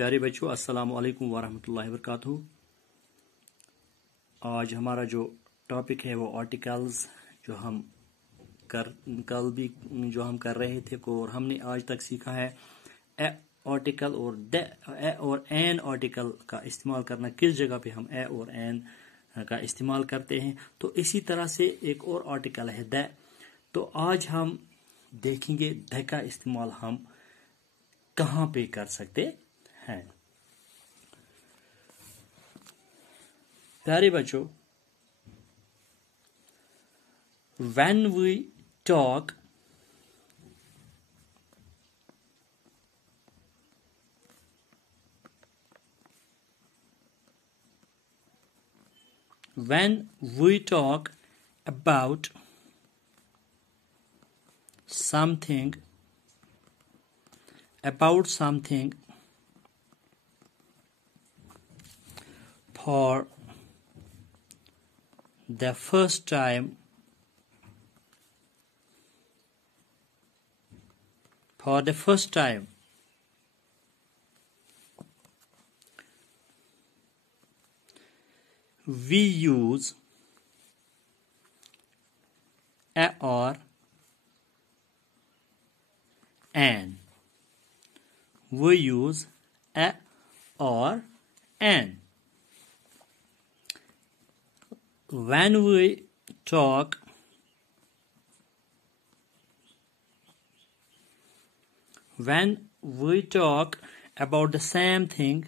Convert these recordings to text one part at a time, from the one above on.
प्यारे बच्चों, अस्सलाम वालेकुम वरहमतुल्लाहि वबरकातुहू। आज हमारा जो टॉपिक है वो आर्टिकल्स जो हम कल भी जो हम कर रहे थे और हमने आज तक सीखा है ए आर्टिकल और द ए और एन आर्टिकल का इस्तेमाल करना, किस जगह पे हम ए और एन का इस्तेमाल करते हैं। तो इसी तरह से एक और आर्टिकल है द। तो आज हम देखेंगे द का इस्तेमाल हम कहाँ पे कर सकते हैं। प्यारे बच्चों, when we talk about something for the first time, we use a or an. We use a or an. When we talk about the same thing,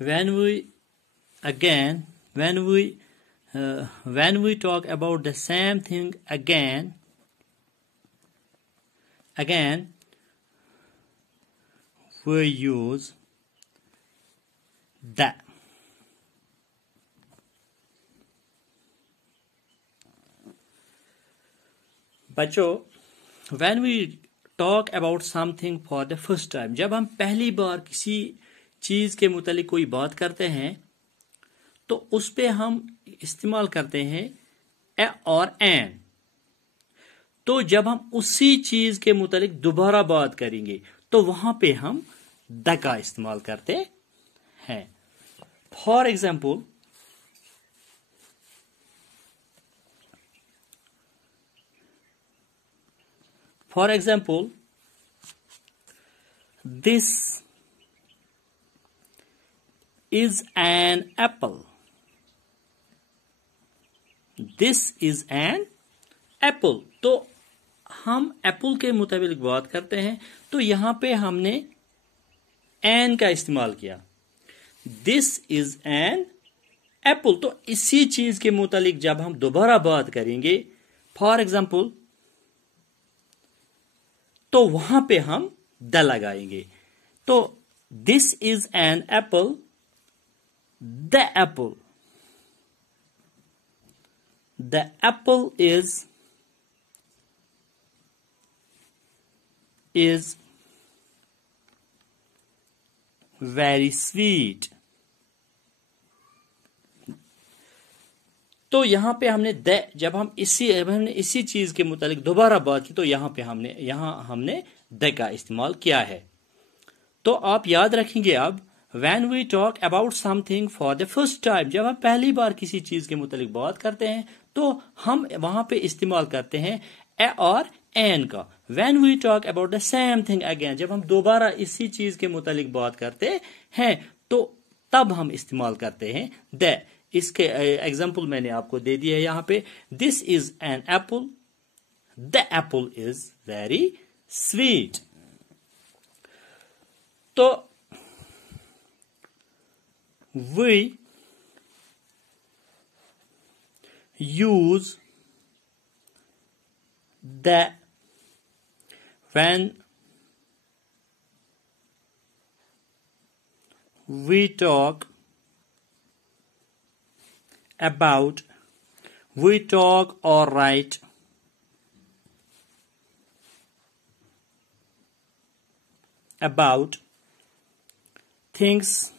when we talk about the same thing again, we use the. बच्चों, when we talk about something for the first time, जब हम पहली बार किसी चीज के मुतालिक कोई बात करते हैं तो उस पे हम इस्तेमाल करते हैं ए और एन। तो जब हम उसी चीज के मुतालिक दोबारा बात करेंगे तो वहां पे हम द का इस्तेमाल करते हैं। For example, this is an apple. This is an apple. तो हम एप्पल के मुताबिक बात करते हैं तो यहां पे हमने एन का इस्तेमाल किया। This is an apple. तो इसी चीज के मुतालिक जब हम दोबारा बात करेंगे, फॉर एग्जाम्पल, तो वहां पे हम द लगाएंगे। तो this is an apple, the Apple is very sweet. तो यहां पे हमने जब हमने इसी चीज के मुतालिक दोबारा बात की तो यहां हमने द का इस्तेमाल किया है। तो आप याद रखेंगे अब, when we talk about something for the first time, जब हम पहली बार किसी चीज के मुतालिक बात करते हैं तो हम वहां पे इस्तेमाल करते हैं ए और एन का। when we talk about the same thing again, जब हम दोबारा इसी चीज के मुतालिक बात करते हैं तो तब हम इस्तेमाल करते हैं द। इसके एग्जाम्पल मैंने आपको दे दिया है यहां पे। This is an apple, the Apple is very sweet. तो we use the when we talk or write about things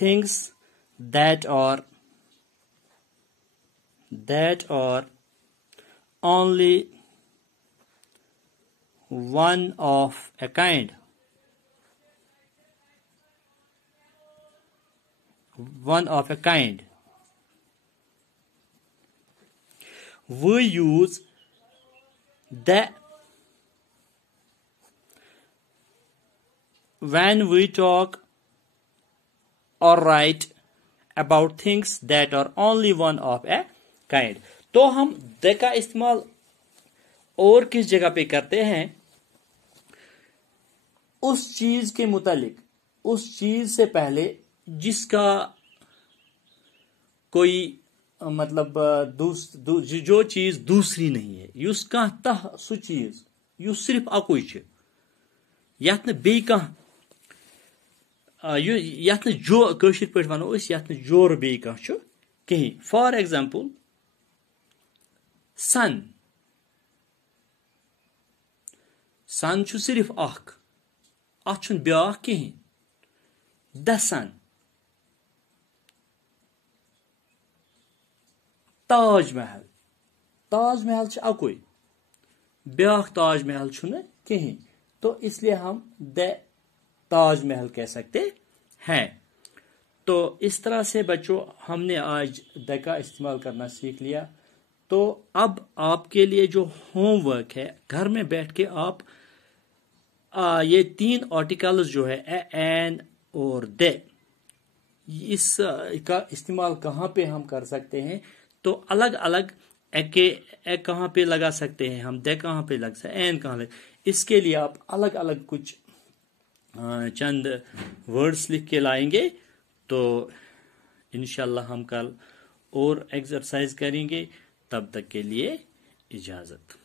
things that are only one of a kind. One of a kind. We use the when we talk or write about things that are only one of a kind. तो हम the का इस्तेमाल और किस जगह पे करते हैं? उस चीज के मुतालिक, उस चीज से पहले जिसका कोई मतलब जो चीज दूसरी नहीं है, युस कह तह सु चीज युस सिर्फ अकुई छ, यथ न बे कह यथ न जो कशिर पे वनो यथ न जोर बे कह छ कहीं. For example sun. सन छु सिर्फ अख, अथ छुन ब्याख कहीं. द सन. ताजमहल. ताजमहल च अकुई, ब्याख ताजमहल छुन कहीं. तो इसलिए हम द ताजमहल कह सकते हैं. तो इस तरह से बच्चों हमने आज द का इस्तेमाल करना सीख लिया. तो अब आपके लिए जो होमवर्क है, घर में बैठ के आप ये 3 आर्टिकल्स जो है एन और द, इस का इस्तेमाल कहाँ पे हम कर सकते हैं? तो अलग अलग ए कहाँ पे लगा सकते हैं हम, द कहाँ पे लग सकते हैं, एन कहाँ लग. इसके लिए आप अलग अलग कुछ चंद वर्ड्स लिख के लाएंगे. तो इंशाल्लाह हम कल और एक्सरसाइज करेंगे. तब तक के लिए इजाजत.